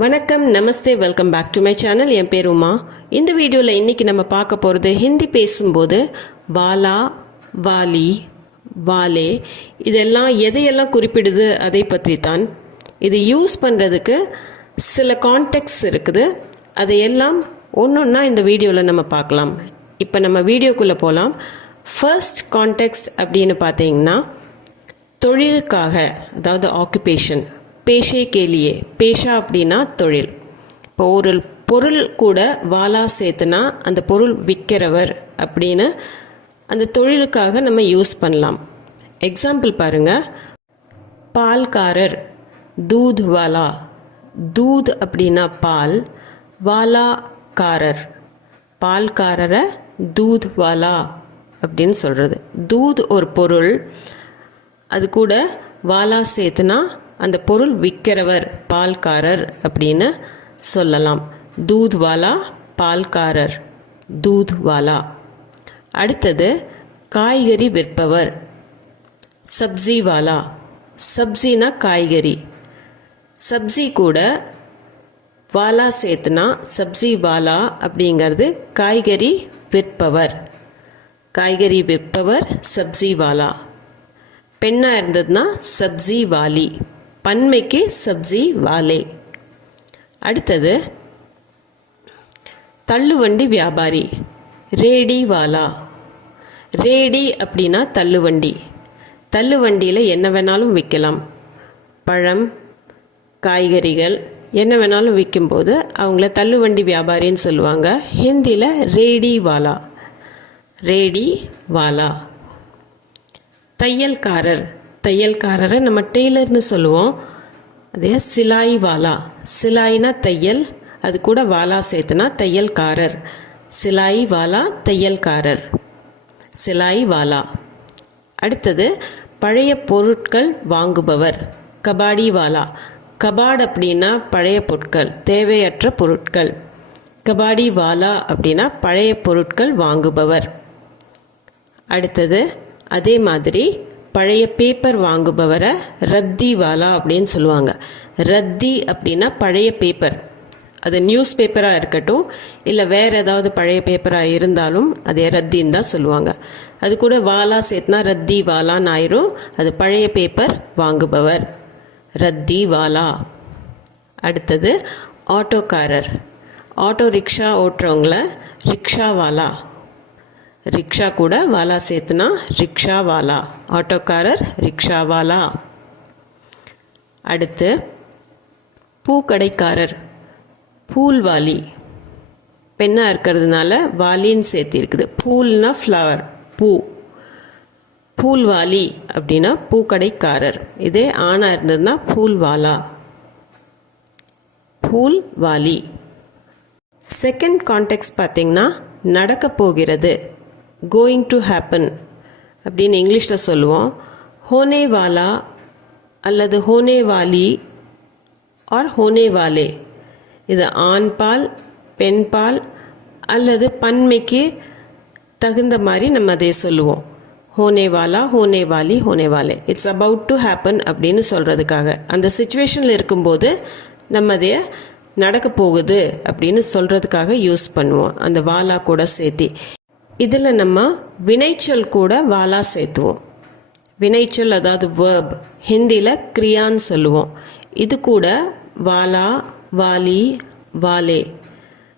வணக்கம் நமஸ்தே welcome back to my channel என் பேர் உமா. இந்த வீடியோவில் இன்றைக்கி நம்ம பார்க்க போகிறது ஹிந்தி பேசும்போது வாலா வாலி வாலே இதெல்லாம் எதையெல்லாம் குறிப்பிடுது அதை பற்றி தான் இது யூஸ் பண்ணுறதுக்கு சில கான்டெக்ட்ஸ் இருக்குது. அதையெல்லாம் ஒன்று ஒன்றா இந்த வீடியோவில் நம்ம பார்க்கலாம். இப்போ நம்ம வீடியோக்குள்ளே போகலாம் ஃபர்ஸ்ட் கான்டெக்ட் அப்படின்னு பார்த்தீங்கன்னா தொழிலுக்காக அதாவது ஆக்குபேஷன் பேஷே கேலியே பேஷா அப்படின்னா தொழில். இப்போ ஒரு பொருள் கூட வாலா சேர்த்துனா அந்த பொருள் விற்கிறவர் அப்படின்னு அந்த தொழிலுக்காக நம்ம யூஸ் பண்ணலாம். எக்ஸாம்பிள் பாருங்க. பால்காரர் தூத் வாலா. தூத் அப்படின்னா பால் வாலாக்காரர். பால்காரரை தூத் வாலா அப்படின்னு சொல்கிறது தூத் ஒரு பொருள் அது கூட வாலா சேர்த்துனா அந்த பொருள் விற்கிறவர் பால்காரர் அப்படின்னு சொல்லலாம். தூத்வாலா பால்காரர். தூத்வாலா. அடுத்தது காய்கறி விற்பவர். சப்ஜிவாலா. சப்ஜினா காய்கறி. சப்ஜி கூட வாலா சேர்த்துனா சப்ஜி வாலா அப்படிங்கிறது காய்கறி விற்பவர். காய்கறி விற்பவர் சப்ஜி வாலா பெண்ணாக இருந்ததுன்னா சப்ஜி வாலி பன்மைக்கு சப்ஜி வாலே. அடுத்தது தள்ளுவண்டி வியாபாரி ரேடி வாலா. ரேடி அப்படின்னா தள்ளுவண்டி. தள்ளுவண்டியில் என்ன வேணாலும் விற்கலாம். பழம் காய்கறிகள் என்ன வேணாலும் விற்கும்போது அவங்கள தள்ளுவண்டி வியாபாரின்னு சொல்லுவாங்க. ஹிந்தியில் ரேடி வாலா. ரேடி வாலா. தையல்காரர். தையல்காரரை நம்ம டெய்லர்னு சொல்லுவோம். அதே சிலாய் வாலா. சிலாய்னா தையல் அது கூட வாலா சேர்த்துனா தையல்காரர். சிலாய் வாலா தையல்காரர். சிலாய் வாலா. அடுத்தது பழைய பொருட்கள் வாங்குபவர். கபாடி வாலா. கபாட் அப்படின்னா பழைய பொருட்கள் தேவையற்ற பொருட்கள். கபாடி வாலா அப்படின்னா பழைய பொருட்கள் வாங்குபவர். அடுத்தது அதே மாதிரி பழைய பேப்பர் வாங்குபவரை ரத்திவாலா அப்படின்னு சொல்லுவாங்க. ரத்தி அப்படின்னா பழைய பேப்பர் அது நியூஸ் பேப்பராக இருக்கட்டும் இல்லை வேறு ஏதாவது பழைய பேப்பராக இருந்தாலும் அதே ரத்தின்னு தான் சொல்லுவாங்க. அது கூட வாலா சேர்த்துனா ரத்தி வாலான்னு ஆயிரும். அது பழைய பேப்பர் வாங்குபவர். ரத்தி வாலா. அடுத்தது ஆட்டோக்காரர். ஆட்டோ ரிக்ஷா ஓட்டுறவங்கள ரிக்ஷாவாலா ரிக்ஷா கூட வாலா சேர்த்துனா ரிக்ஷாவாலா ஆட்டோக்காரர் ரிக்ஷாவாலா அடுத்து பூக்கடைக்காரர் பூல்வாலி. பெண்ணாக இருக்கிறதுனால வாலின்னு சேர்த்திருக்குது. பூல்னா ஃப்ளவர் பூ. பூல்வாலி அப்படின்னா பூக்கடைக்காரர். இதே ஆணாக இருந்ததுன்னா பூல்வாலா. பூல்வாலி. செகண்ட் கான்டெக்ட் பார்த்திங்கன்னா நடக்க போகிறது. கோயிங் டு ஹேப்பன் அப்படின்னு இங்கிலீஷில் சொல்லுவோம். ஹோனேவாலா அல்லது ஹோனேவாலி ஆர் ஹோனேவாலே. இது ஆண் பால் பெண் பால் அல்லது பன்மைக்கு தகுந்த மாதிரி நம்ம அதை சொல்லுவோம். ஹோனேவாலா ஹோனேவாலி ஹோனேவாலே. இட்ஸ் அபவுட் டு ஹேப்பன் அப்படின்னு சொல்கிறதுக்காக அந்த சுச்சுவேஷனில் இருக்கும்போது நம்ம அதைய நடக்க போகுது அப்படின்னு சொல்கிறதுக்காக யூஸ் பண்ணுவோம். அந்த வாலா கூட சேர்த்தி. இதில் நம்ம வினைச்சொல் கூட வாலா சேர்த்துவோம். வினைச்சொல் அதாவது வேர்ப் ஹிந்தியில் கிரியான்னு சொல்லுவோம். இது கூட வாலா வாலி வாலே.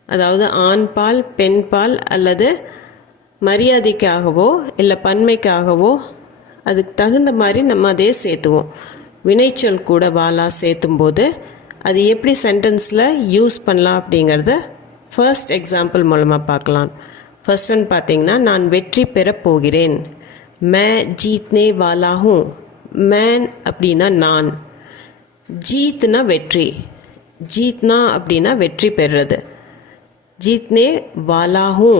அதாவது ஆண் பால் பெண் பால் அல்லது மரியாதைக்காகவோ இல்லை பன்மைக்காகவோ அதுக்கு தகுந்த மாதிரி நம்ம அதே சேர்த்துவோம். வினைச்சொல் கூட வாலா சேர்த்தும்போது அது எப்படி சென்டென்ஸில் யூஸ் பண்ணலாம் அப்படிங்கிறத ஃபர்ஸ்ட் எக்ஸாம்பிள் மூலமாக பார்க்கலாம். ஃபர்ஸ்ட் ஒன் பார்த்தீங்கன்னா நான் வெற்றி பெறப் போகிறேன். மே ஜீத்னே வாலா ஹூ மேன் அப்படின்னா நான். ஜீத்னா வெற்றி. ஜீத்னா அப்படின்னா வெற்றி பெறுறது. ஜீத்னே வாலா ஹூ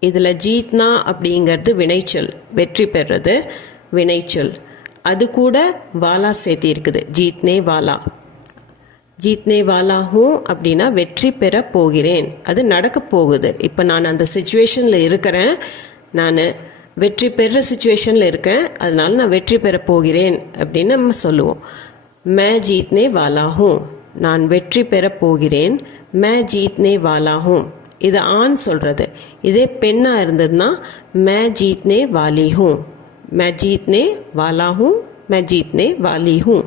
இதில் ஜீத்னா அப்படிங்கிறது வினைச்சொல். வெற்றி பெறுறது வினைச்சொல். அது கூட வாலா சேர்த்தி இருக்குது ஜீத்னே வாலா. ஜீத்னே வாலா ஹூம் அப்படின்னா வெற்றி பெற போகிறேன். அது நடக்க போகுது. இப்போ நான் அந்த சுச்சுவேஷனில் இருக்கிறேன். நான் வெற்றி பெற சுச்சுவேஷனில் இருக்கேன். அதனால நான் வெற்றி பெற போகிறேன் அப்படின்னு நம்ம சொல்லுவோம். மே ஜீத்னே வாலா ஹூம் நான் வெற்றி பெற போகிறேன். மே ஜீத்னே வாலா ஹூம் இது ஆண் சொல்கிறது இதே பெண்ணாக இருந்ததுன்னா மே ஜீத்னே வாலி ஹூம் மே ஜீத்னே வாலா ஹூம் மே ஜீத்னே வாலி ஹூம்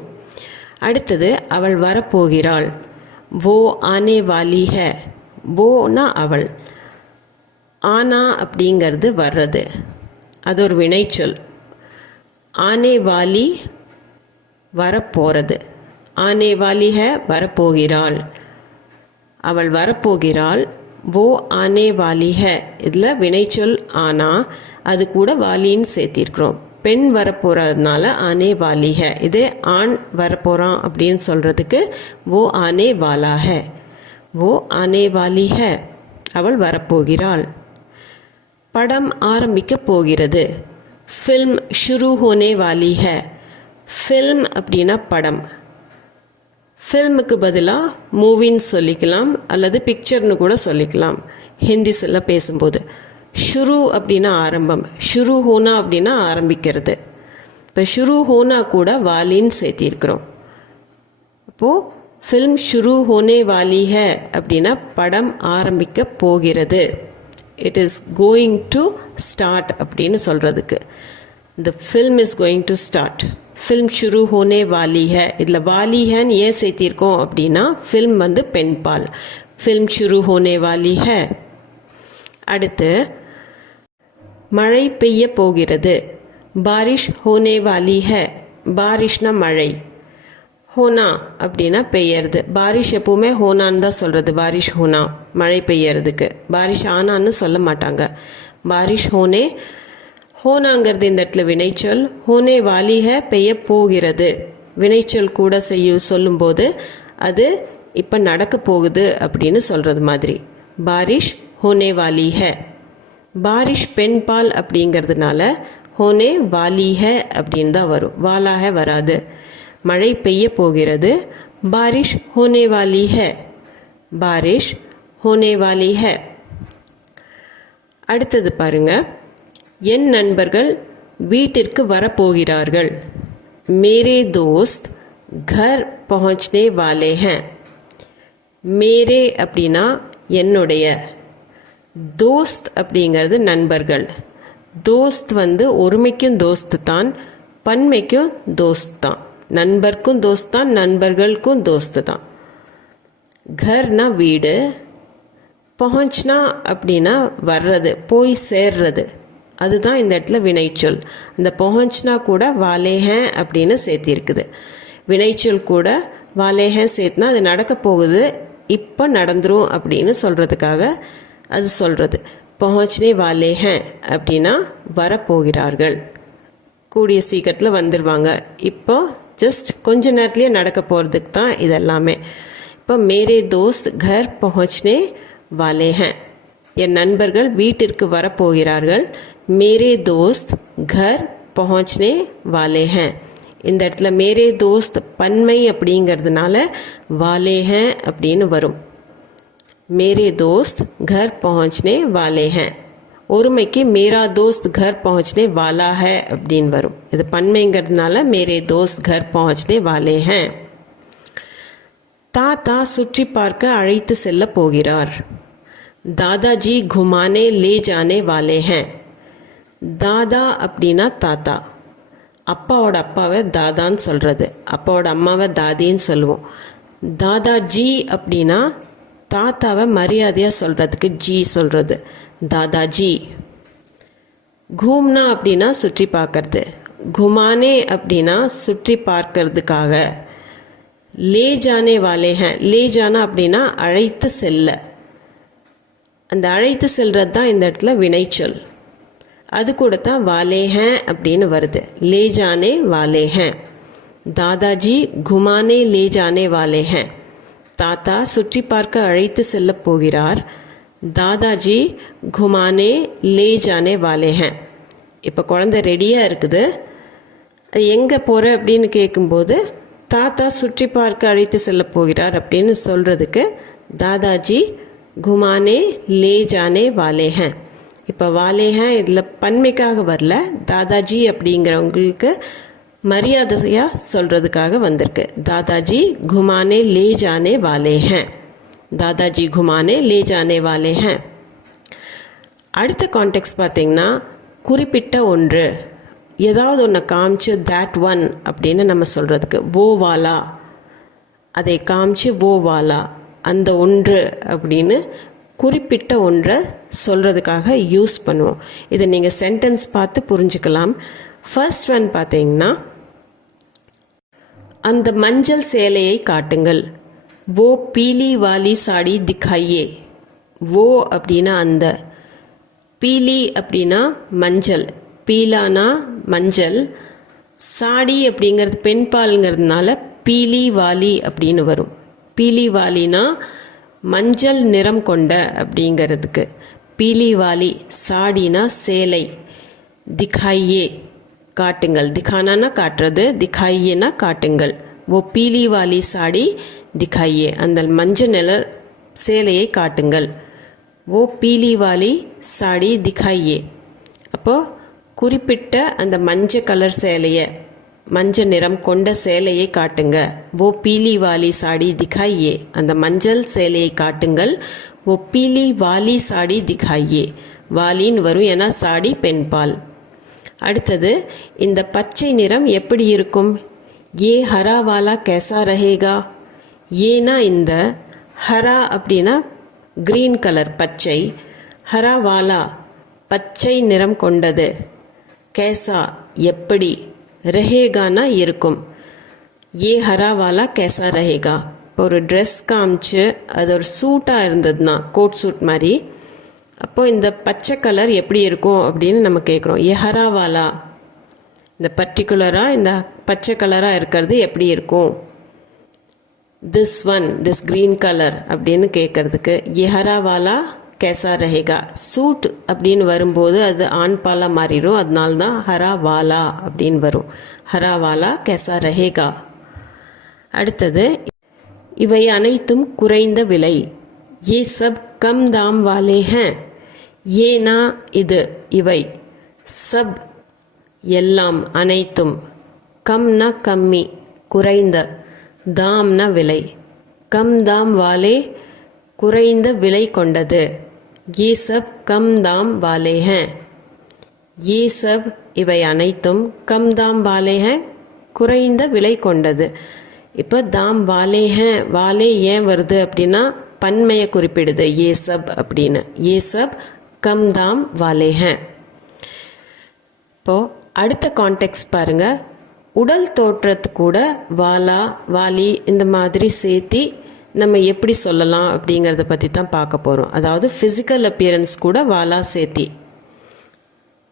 அடுத்தது அவள் வரப்போகிறாள். வோ ஆனே வாலி ஹ வோனா அவள் ஆனா அப்படிங்கிறது வர்றது. அது ஒரு வினைச்சொல். ஆனே வாலி வரப்போகிறது ஆனே வாலி ஹ வரப்போகிறாள் அவள் வரப்போகிறாள் வோ ஆனே வாலி இதில் வினைச்சொல் ஆனா அது கூட வாலின்னு சேர்த்திருக்கிறோம். பெண் வரப்போகிறதுனால ஆனே வாலி ஹே இதே ஆண் வரப்போகிறான் அப்படின்னு சொல்கிறதுக்கு ஓ ஆனே வாலா ஹே வோ ஆனே வாலி ஹே அவள் வரப்போகிறாள். படம் ஆரம்பிக்க போகிறது. ஃபில்ம் ஷுரு ஹோனே வாலி ஹே ஃபில்ம் அப்படின்னா படம். ஃபில்முக்கு பதிலாக மூவின்னு சொல்லிக்கலாம் அல்லது பிக்சர்னு கூட சொல்லிக்கலாம். ஹிந்தி சொல்ல பேசும்போது. ஷுரு அப்படின்னா ஆரம்பம். ஷுரு ஹோனா அப்படின்னா ஆரம்பிக்கிறது. இப்போ ஷுரு ஹோனா கூட வாலின்னு சேர்த்திருக்கிறோம். அப்போது ஃபில்ம் ஷுரு ஹோனே வாலி ஹே அப்படின்னா படம் ஆரம்பிக்க போகிறது. It is going to start அப்படின்னு சொல்கிறதுக்கு இந்த film is going to start film ஷுரு ஹோனே வாலி ஹே இதில் வாலி ஹேன்னு ஏன் சேர்த்திருக்கோம் அப்படின்னா ஃபில்ம் வந்து பெண்பால். ஃபில்ம் ஷுரு ஹோனே வாலி ஹே அடுத்து மழை பெய்ய போகிறது. பாரிஷ் ஹோனே வாலி ஹே பாரிஷ்னா மழை. ஹோனா அப்படின்னா பெய்யறது. பாரிஷ் எப்பவுமே ஹோனான்னு தான் சொல்கிறது பாரிஷ் ஹோனா மழை பெய்யறதுக்கு. பாரிஷ் ஆனான்னு சொல்ல மாட்டாங்க. பாரிஷ் ஹோனே ஹோனாங்கிறது இந்த இடத்துல வினைச்சொல். ஹோனே வாலிக பெய்ய போகிறது. வினைச்சொல் கூட செய்ய சொல்லும்போது அது இப்போ நடக்க போகுது அப்படின்னு சொல்கிறது மாதிரி. பாரிஷ் ஹோனே வாலி பாரிஷ் பெண் பால் அப்படிங்கிறதுனால ஹோனே வாலிஹ அப்படின்னு தான் வரும். வாலாக வராது. மழை பெய்ய போகிறது. பாரிஷ் ஹோனே வாலிஹ. பாரிஷ் ஹோனே வாலிஹ. அடுத்தது பாருங்க. என் நண்பர்கள் வீட்டிற்கு வரப்போகிறார்கள். மேரே தோஸ்த் கர் பஹஞ்ச்னே வாலே ஹேன் மேரே அப்படின்னா என்னுடைய. தோஸ்த் அப்படிங்கிறது நண்பர்கள். தோஸ்த் வந்து ஒருமைக்கும் தோஸ்து தான் பன்மைக்கும் தோஸ்த் தான். நண்பர்க்கும் தோஸ்த் தான் நண்பர்களுக்கும் தோஸ்து தான். கர்னா வீடு பஹஞ்ச்னா அப்படின்னா வர்றது போய் சேர்றது. அதுதான் இந்த இடத்துல வினைச்சொல். அந்த பਹੁંச்னா கூட வாலேஹேன் அப்படின்னு சேர்த்திருக்குது. வினைச்சொல் கூட வாலேஹேன் சேர்த்துனா அது நடக்க போகுது இப்போ நடந்துரும் அப்படின்னு சொல்கிறதுக்காக அது சொல்கிறது பहुंचने வாலே ஹேன் அப்படின்னா வரப்போகிறார்கள். கூடிய சீக்கிரத்தில் வந்துடுவாங்க இப்போ ஜஸ்ட் கொஞ்ச நேரத்துலேயே நடக்க போகிறதுக்கு தான் இதெல்லாமே. இப்போ மேரே தோஸ்த் கர் பहुंचने வாலே ஹேன் என் நண்பர்கள் வீட்டிற்கு வரப்போகிறார்கள். மேரே தோஸ்த் கர் பहुंचने வாலே ஹேன் இந்த இடத்துல மேரே தோஸ்த் பன்மை அப்படிங்கிறதுனால வாலே ஹேன் அப்படின்னு வரும். மேரே தோஸ்த் घर पहुंचने वाले हैं ஒருமைக்கு மேரா தோஸ்த் घर पहुंचने वाला है அப்படின்னு வரும் இது பன்மைங்கிறதுனால மேரே தோஸ்த் घर पहुंचने वाले हैं தாத்தா சுற்றி பார்க்க அழைத்து செல்ல போகிறார் தாதாஜி குமானே லே ஜானே வாலே ஹேன் தாதா அப்படின்னா தாத்தா அப்பாவோட அப்பாவை தாதான்னு சொல்கிறது அப்பாவோட அம்மாவை தாதின்னு சொல்லுவோம் தாதாஜி அப்படின்னா தாத்தாவை மரியாதையாக சொல்கிறதுக்கு ஜி சொல்கிறது தாதாஜி. கூம்னா அப்படின்னா சுற்றி பார்க்கறது. குமானே அப்படின்னா சுற்றி பார்க்கறதுக்காக. லே ஜானே வாலே ஹேன் லே ஜானா அப்படின்னா அழைத்து செல்ல. அந்த அழைத்து செல்றது தான் இந்த இடத்துல வினைச்சொல் அது கூட தான் வாலே ஹேன் அப்படின்னு வருது. லே ஜானே வாலே ஹேன் தாதாஜி குமானே லே ஜானே வாலே ஹேன் தாத்தா சுற்றி பார்க்க அழைத்து செல்லப் போகிறார். தாதாஜி குமானே லே ஜானே வாலே ஹேன் இப்போ குழந்தை ரெடியாக இருக்குது. அது எங்கே போகிற அப்படின்னு கேட்கும்போது தாத்தா சுற்றி பார்க்க அழைத்து செல்ல போகிறார் அப்படின்னு சொல்கிறதுக்கு தாதாஜி குமானே லே ஜானே வாலே ஹேன் இப்போ வாலே ஹேன் இதில் பன்மைக்காக வரல. தாதாஜி அப்படிங்கிறவங்களுக்கு மரியாதையாக சொல்கிறதுக்காக வந்திருக்கு. தாதாஜி குமானே லே ஜானே வாலே ஹேன் தாதாஜி குமானே லே ஜானே வாலே ஹேன் அடுத்த கான்டெக்ட் பார்த்தீங்கன்னா குறிப்பிட்ட ஒன்று. ஏதாவது ஒன்று காமிச்சு தேட் ஒன் அப்படின்னு நம்ம சொல்கிறதுக்கு ஓ வாலா அதை காமிச்சு ஓ வாலா அந்த ஒன்று அப்படின்னு குறிப்பிட்ட ஒன்றை சொல்கிறதுக்காக யூஸ் பண்ணுவோம். இதை நீங்கள் சென்டென்ஸ் பார்த்து புரிஞ்சுக்கலாம். ஃபர்ஸ்ட் ஒன் பார்த்தீங்கன்னா அந்த மஞ்சள் சேலையை காட்டுங்கள். ஓ பீலி வாலி சாடி திக்காயே. ஓ அப்படின்னா அந்த. பீலி அப்படின்னா மஞ்சள். பீலானா மஞ்சள் சாடி அப்படிங்கிறது பெண்பாலுங்கிறதுனால பீலி வாலி அப்படின்னு வரும். பீலி வாலினா மஞ்சள் நிறம் கொண்ட அப்படிங்கிறதுக்கு. பீலி வாலி சாடினா சேலை. திகாயே காட்டுங்கள். திகானானா காட்டுறது? திகாயினா காட்டுங்கள். ஓ பீலி வாலி சாடி திகாயே அந்த மஞ்சள் நிற சேலையை காட்டுங்கள். ஓ பீலி வாலி சாடி திகாயே அப்போது குறிப்பிட்ட அந்த மஞ்சள் கலர் சேலையை மஞ்சள் நிறம் கொண்ட சேலையை காட்டுங்க. ஓ பீலி வாலி சாடி திகாயே அந்த மஞ்சள் சேலையை காட்டுங்கள். ஓ பீலி வாலி சாடி திகாயே வாலின்னு வரும் ஏன்னா சாடி பெண்பால். அடுத்தது இந்த பச்சை நிறம் எப்படி இருக்கும்? ஏ ஹரா வாலா கேசா ரஹேகா. ஏனா இந்த ஹரா அப்படின்னா க்ரீன் கலர் பச்சை ஹரா வாலா பச்சை நிறம் கொண்டது. கேசா எப்படி ரஹேகானா இருக்கும்? ஏ ஹரா வாலா கேசா ரஹேகா. இப்போ ஒரு ட்ரெஸ் காமிச்சு அது ஒரு சூட்டாக இருந்ததுன்னா கோட் சூட் மாதிரி அப்போது இந்த பச்சை கலர் எப்படி இருக்கும் அப்படின்னு நம்ம கேட்குறோம் எஹராவாலா இந்த பர்டிகுலராக இந்த பச்சை கலராக இருக்கிறது எப்படி இருக்கும்? This one this green colour அப்படின்னு கேட்குறதுக்கு எஹராவாலா வாலா கேசா ரஹேகா. சூட் அப்படின்னு வரும்போது அது ஆண் பாலா மாறிடும். அதனால தான் ஹரா வாலா அப்படின்னு வரும். ஹரா வாலா கேசா ரஹேகா. அடுத்தது இவை அனைத்தும் குறைந்த விலை. ஏ சப் கம் தாம் வாலே ஹேன் ஏனா இது இவை. சப் எல்லாம் அனைத்தும் கம்ன கம்மி குறைந்த தாம்ன விலை. கம் தாம் வாலே குறைந்த விலை கொண்டது. ஏ சப் கம் தாம் வாலே ஏ சப் இவை அனைத்தும் கம் தாம் வாலே குறைந்த விலை கொண்டது. இப்போ தாம் வாலே வாலே ஏன் வருது அப்படின்னா பன்மையை குறிப்பிடுது. ஏ சப் அப்படின்னு. ஏ சப் கம் தாம் வாலே ஹேன் இப்போது அடுத்த கான்டெக்ட் பாருங்கள் உடல் தோற்றத்து கூட வாலா வாலி இந்த மாதிரி சேர்த்தி நம்ம எப்படி சொல்லலாம் அப்படிங்கிறத பற்றி தான் பார்க்க போகிறோம் அதாவது ஃபிசிக்கல் அப்பியரன்ஸ் கூட வாலா சேர்த்தி.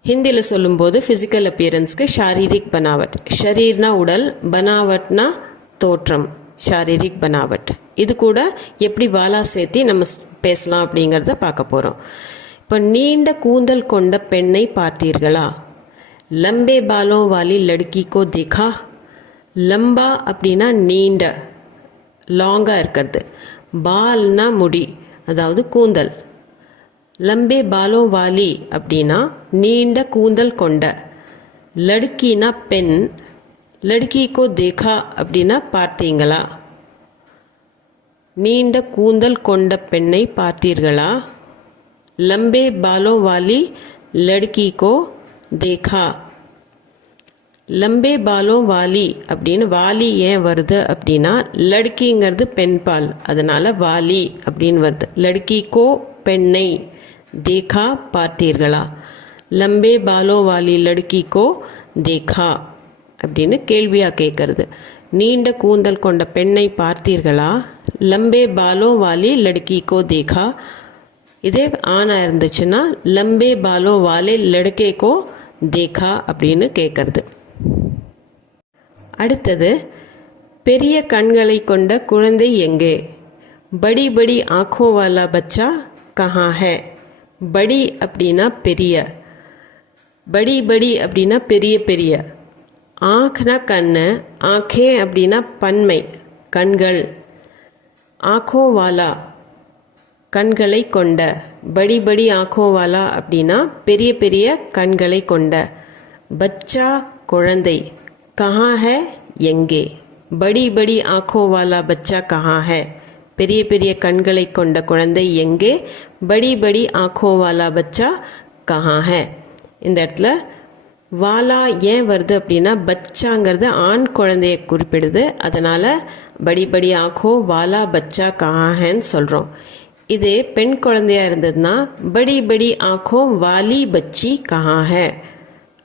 ஹிந்தியில் சொல்லும்போது ஃபிசிக்கல் அப்பியரன்ஸ்க்கு ஷாரீரிக் பனாவட். ஷரீர்னா உடல் பனாவட்னா தோற்றம் ஷாரீரிக் பனாவட். இது கூட எப்படி வாலா சேர்த்தி நம்ம பேசலாம் அப்படிங்கிறத பார்க்க போகிறோம் இப்போ நீண்ட கூந்தல் கொண்ட பெண்ணை பார்த்தீர்களா? லம்பே பாலோ வாலி லடுக்கிக்கோ தேகா. லம்பா அப்படின்னா நீண்ட லாங்காக இருக்கிறது. பால்னா முடி அதாவது கூந்தல். லம்பே பாலோ வாலி அப்படின்னா நீண்ட கூந்தல் கொண்ட லடுக்கினா பெண் லடுக்கிக்கோ தேகா அப்படின்னா பார்த்தீங்களா? நீண்ட கூந்தல் கொண்ட பெண்ணை பார்த்தீர்களா? லம்பே பாலோ வாலி லடுக்கிக்கோ தேகா லம்பே பாலோ வாலி அப்படின்னு வாலி ஏன் வருது அப்படின்னா லடுக்கிங்கிறது பெண்பால் அதனால் வாலி அப்படின்னு வருது லடுக்கிக்கோ பெண்ணை தேகா பார்த்தீர்களா லம்பே பாலோ வாலி லடுக்கிக்கோ தேகா அப்படின்னு கேள்வியாக கேட்கறது நீண்ட கூந்தல் கொண்ட பெண்ணை பார்த்தீர்களா லம்பே பாலோ வாலி லடுக்கிக்கோ தேகா இதே ஆணாக இருந்துச்சுன்னா லம்பே பாலோ வாலே லடுக்கேக்கோ தேகா அப்படின்னு கேட்கறது அடுத்தது பெரிய கண்களை கொண்ட குழந்தை எங்கே? படி படி ஆக்கோ வாலா பச்சா கஹா ஹே படி அப்படின்னா பெரிய. படி படி அப்படின்னா பெரிய பெரிய. ஆங்க்னா கண்ணு ஆக்கே அப்படின்னா பன்மை கண்கள். ஆக்கோ வாலா. கண்களை கொண்ட படி படி ஆக்கோவாலா அப்படின்னா பெரிய பெரிய கண்களை கொண்ட. பச்சா குழந்தை கஹா ஹே எங்கே? படி படி ஆக்கோவாலா பச்சா கஹா ஹே பெரிய பெரிய கண்களை கொண்ட குழந்தை எங்கே? படி படி ஆக்கோவாலா பச்சா கஹா ஹே இந்த இடத்துல வாலா ஏன் வருது அப்படின்னா பச்சாங்கிறது ஆண் குழந்தையை குறிப்பிடுது. அதனால் படி படி ஆக்கோ வாலா பச்சா கஹாஹேன்னு சொல்கிறோம் இதே பெண் குழந்தையா இருந்ததுன்னா படி படி ஆக்கோ வாலி பச்சி கஹா ஹே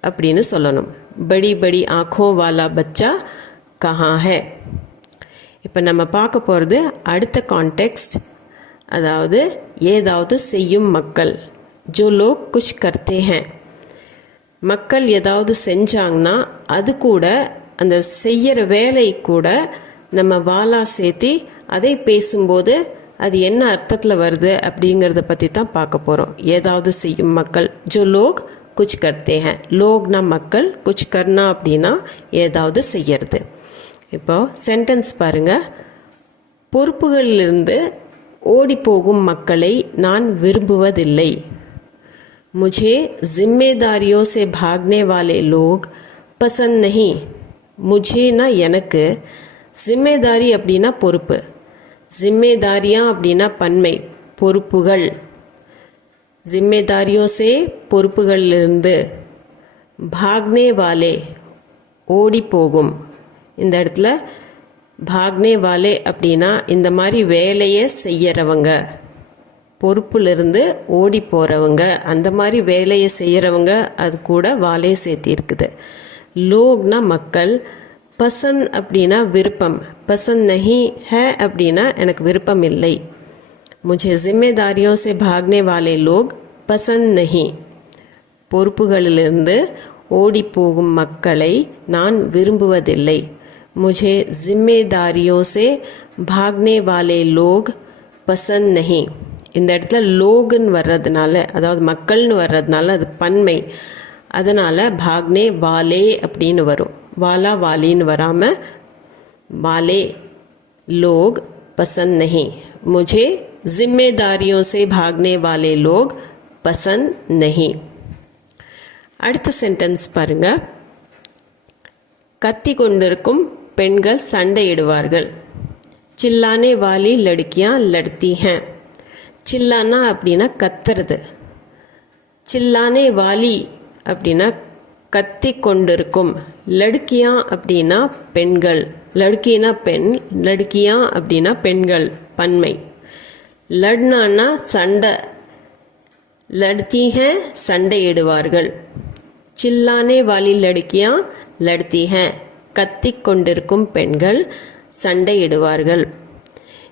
அப்படின்னு சொல்லணும். படி படி ஆக்கோ வாலா பச்சா கஹா ஹே இப்போ நம்ம பார்க்க போகிறது அடுத்த கான்டெக்ஸ்ட் அதாவது ஏதாவது செய்யும் மக்கள். ஜோ லோக் குஷ் கர்த்தே ஹேன் மக்கள் ஏதாவது செஞ்சாங்கன்னா அது கூட அந்த செய்கிற வேலை கூட நம்ம வாலா சேர்த்தி அதை பேசும்போது அது என்ன அர்த்தத்தில் வருது அப்படிங்கிறத பற்றி தான் பார்க்க போகிறோம் ஏதாவது செய்யும் மக்கள் ஜோ லோக் குச் கர்த்தே ஹேன் லோக்னா மக்கள் குச் கர்னா அப்படின்னா ஏதாவது செய்யறது இப்போ சென்டென்ஸ் பாருங்கள் பொறுப்புகளிலிருந்து ஓடிப்போகும் மக்களை நான் விரும்புவதில்லை मुझे जिम्मेदारियों से भागने वाले लोग पसंद नहीं मुझे ना எனக்கு ஜிம்மேதாரி அப்படின்னா பொறுப்பு ஜிம்மேதாரியா அப்படின்னா பன்மை பொறுப்புகள். ஜிம்மேதாரியோசே பொறுப்புகளிலிருந்து பாக்னே வாலே ஓடி போகும். இந்த இடத்துல பாக்னே வாலே அப்படின்னா இந்த மாதிரி வேலையை செய்யறவங்க பொறுப்புலேருந்து ஓடி போகிறவங்க அந்த மாதிரி வேலையை செய்கிறவங்க அது கூட வாலே சேர்த்திருக்குது. லோக்னா மக்கள் பசந்த் அப்படின்னா விருப்பம். பசந்த் நஹி ஹே அப்படின்னா எனக்கு விருப்பம் இல்லை. முஜே ஜிம்मेदारियों से भागने वाले लोग பசந்த் நஹி. பொறுப்புகளிலிருந்து ஓடி போகும் மக்களை நான் விரும்புவதில்லை. முஜே ஜிம்மேதாரியோ से भागने वाले लोग பசந்த் நஹி. இந்த இடத்துல லோகுன்னு வர்றதுனால அதாவது மக்கள்னு வர்றதுனால அது பன்மை. அதனால் பாக்னே வாலே அப்படின்னு வரும். வாலா வாலின்னு வராமல் वाले लोग पसंद नहीं मुझे जिम्मेदारियों से भागने वाले लोग पसंद नहीं அடுத்த சென்டென்ஸ் பாருங்க கத்தி கொண்டிருக்கும் பெண்கள் சண்டையிடுவார்கள் சில்லானே வாலி லடுக்கியா லடுத்தி ஹேன் சில்லானா அப்படின்னா கத்துறது சில்லானே வாலி அப்படின்னா கத்தி கொண்டிருக்கும் லடுக்கியா அப்படின்னா பெண்கள். லடுக்கினா பெண் லடுக்கியா அப்படின்னா பெண்கள். பன்மை. லட்னான்னா சண்டை. லடுத்தீக சண்டையிடுவார்கள். சில்லானே வாலி லடுக்கியா லடுத்தீக. கத்தி கொண்டிருக்கும் பெண்கள் சண்டையிடுவார்கள்.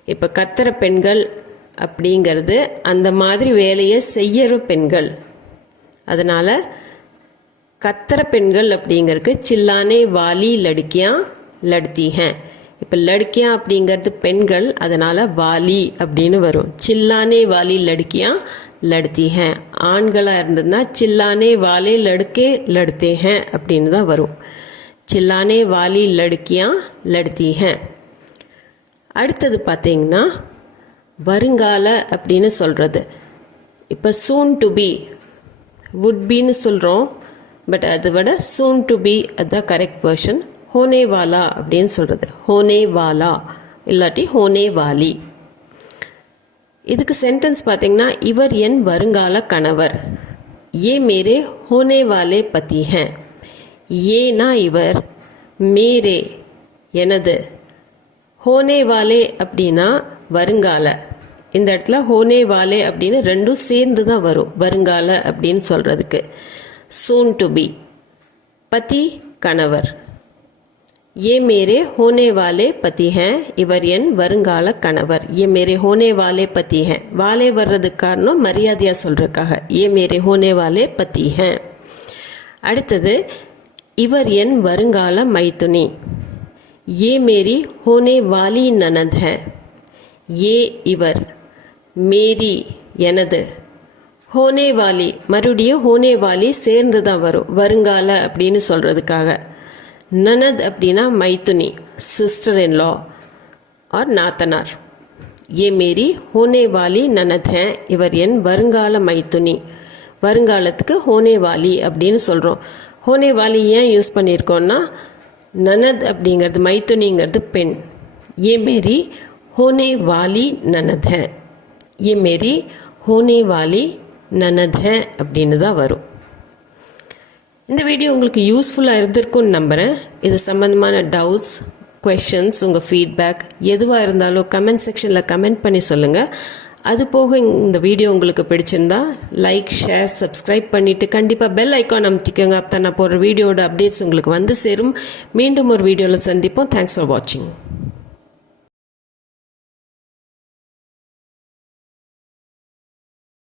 இப்போ கத்துற பெண்கள் அப்படிங்கிறது அந்த மாதிரி வேலையை செய்யற பெண்கள். அதனால் கத்துற பெண்கள் அப்படிங்கிறதுக்கு சில்லானே வாலி லடுக்கியா லடுத்தி ஹேன் இப்போ லடுக்கியா அப்படிங்கிறது பெண்கள் அதனால் வாலி அப்படின்னு வரும். சில்லானே வாலி லடுக்கியா லடுத்தி ஹேன் ஆண்களாக இருந்ததுன்னா சில்லானே வாலே லடுக்கே லடுத்தே ஹேன் அப்படின்னு தான் வரும். சில்லானே வாலி லடுக்கியா லடுத்தி ஹேன் அடுத்தது பார்த்தீங்கன்னா வருங்கால அப்படின்னு சொல்கிறது இப்போ சூன் டு பி வுட் பின்னு சொல்கிறோம் பட் அதை விட சூன் டு பி அதுதான் கரெக்ட் வேர்ஷன் ஹோனேவாலா அப்படின்னு சொல்கிறது ஹோனேவாலா. இல்லாட்டி ஹோனேவாலி. இதுக்கு சென்டென்ஸ் பார்த்தீங்கன்னா இவர் என் வருங்கால கணவர். ஏ மேரே ஹோனே வாலே பத்தி ஹேன் ஏனா இவர் மேரே எனது. ஹோனே வாலே அப்படின்னா வருங்கால. இந்த இடத்துல ஹோனே வாலே அப்படின்னு ரெண்டும் சேர்ந்து தான் வரும். வருங்கால அப்படின்னு சொல்கிறதுக்கு சூன் டு பி பதி கணவர் ये मेरे होने वाले पति हैं இவர் என் வருங்கால கணவர் ये मेरे होने वाले पति हैं வாலே வர்றதுக்கு காரணம் மரியாதையாக சொல்கிறதுக்காக ये मेरे होने वाले पति हैं அடுத்தது இவர் என் வருங்கால மைத்துனி ये मेरी होने वाली ननद है ये இவர் மேரி எனது ஹோனேவாலி மறுபடியும் ஹோனேவாலி சேர்ந்து தான் வரும். வருங்கால அப்படின்னு சொல்கிறதுக்காக நனத் அப்படின்னா மைத்துனி சிஸ்டர் இன் லா ஆர் நாத்தனார். ஏ மேரி ஹோனேவாலி நனத் ஹேன் இவர் என் வருங்கால மைத்துனி. வருங்காலத்துக்கு ஹோனே வாலி அப்படின்னு சொல்கிறோம் ஹோனே வாலி ஏன் யூஸ் பண்ணியிருக்கோன்னா நனத் அப்படிங்கிறது மைத்துனிங்கிறது பெண். ஏ மேரி ஹோனே வாலி நனத் ஹே. ஏ மேரி ஹோனே வாலி நனத அப்படின்னு தான் வரும். இந்த வீடியோ உங்களுக்கு யூஸ்ஃபுல்லாக இருந்திருக்கும்னு நம்புகிறேன் இது சம்மந்தமான டவுட்ஸ் கொஷன்ஸ் உங்கள் ஃபீட்பேக் எதுவாக இருந்தாலும் கமெண்ட் செக்ஷனில் கமெண்ட் பண்ணி சொல்லுங்கள் அது போக இந்த வீடியோ உங்களுக்கு பிடிச்சிருந்தா லைக் ஷேர் சப்ஸ்கிரைப் பண்ணிவிட்டு கண்டிப்பாக பெல் ஐக்கான் அமைத்திக்கோங்க. அப்போ நான் போடுற வீடியோட அப்டேட்ஸ் உங்களுக்கு வந்து சேரும். மீண்டும் ஒரு வீடியோவில் சந்திப்போம். தேங்க்ஸ் ஃபார் வாட்சிங்